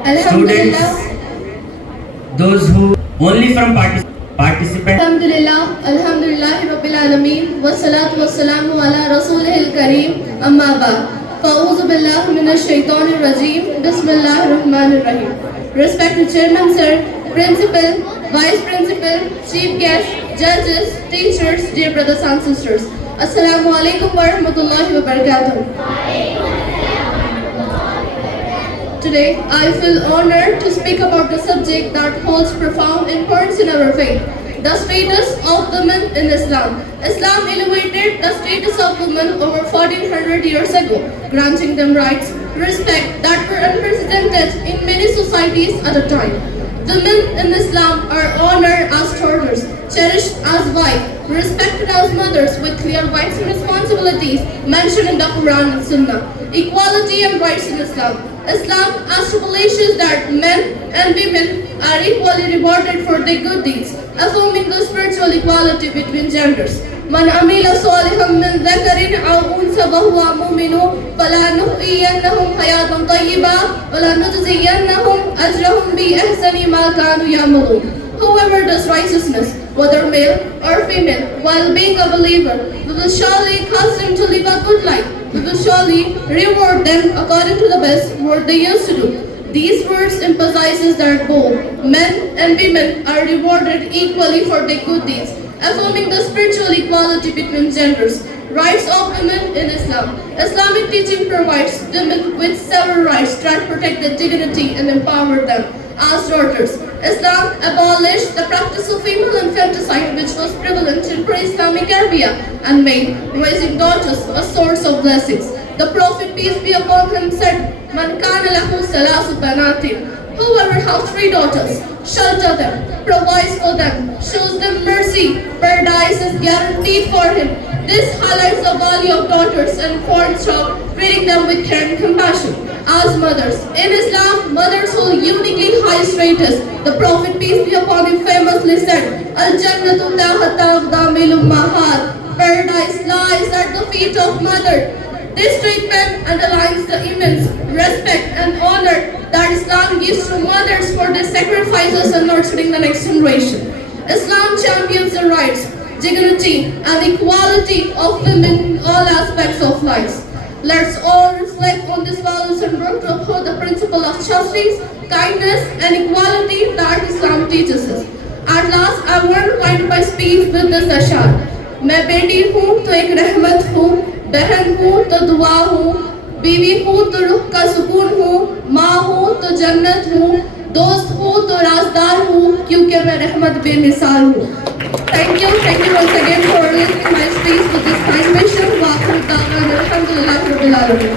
Students, those who only from participant. Alhamdulillah, Alhamdulillah Rabbil Alameen, wassalatu wassalamu ala Rasulihil Kareem, amma ba'd. Fa'udhu billahi minash shaitanir rajeem, bismillahir rahmanir rahim. Respected Chairman Sir, Principal, Vice Principal, Chief Guests, Judges, Teachers, dear brothers and sisters. Assalamu alaikum wa rahmatullahi wa barakatuh. Today, I feel honored to speak about the subject that holds profound importance in our faith, the status of women in Islam. Islam elevated the status of women over 1400 years ago, granting them rights, respect that were unprecedented in many societies at a time. Women in Islam are honored as daughters, cherished as wives, respected as mothers with clear rights and responsibilities mentioned in the Quran and Sunnah. Equality and rights in Islam. Islam establishes that men and women are equally rewarded for their good deeds, affirming the spiritual equality between genders. من عمل صالحا من ذكر أو أنثى وهو مؤمن فلنحيينهم حياة طيبة ولنجزينهم أجرهم بأحسن ما كانوا يعملون. Whoever does righteousness, whether male or female, while being a believer, we will surely cause them to live a good life. We will surely reward them according to the best work they used to do. These words emphasizes that both men and women are rewarded equally for their good deeds, affirming the spiritual equality between genders. Rights of women in Islam. Islamic teaching provides women with several rights that protect their dignity and empower them as daughters. Islam abolished the practice of female infanticide, which was prevalent in pre-Islamic Arabia, and made raising daughters a source of blessings. The Prophet, peace be upon him, said, "Man kana lahu salasu banatin." Whoever has 3 daughters, shelter them, provides for them, shows them mercy, paradise is guaranteed for him. This highlights the value of daughters and informs of treating them with care and compassion. As mothers, in Islam, mothers hold uniquely high status. The Prophet, peace be upon him, famously said, "Al-Jannatu tahta aqdamil ummahat." Paradise lies at the feet of mother. This statement underlines the immense respect and honor that Islam gives to mothers for their sacrifices and nurturing the next generation. Islam champions the rights, dignity, and equality of women in all aspects of life. Let's all reflect on these values and work to uphold the principle of justice, kindness, and equality that Islam teaches us. At last, I want to wind my speech with this ashar. मैं बेटी हूँ तो एक रहमत हूँ, बहन हूँ तो दुआ हूँ, बीवी हूँ तो रूह का सुकून हूँ, माँ हूँ तो जन्नत हूँ, दोस्त हूँ तो राजदार हूँ, क्योंकि मैं रहमत बेमिसाल हूँ. Thank you once again for listening my speech with this kind mission. Wa akhiru da'wana alhamdulillahi rabbil alamin.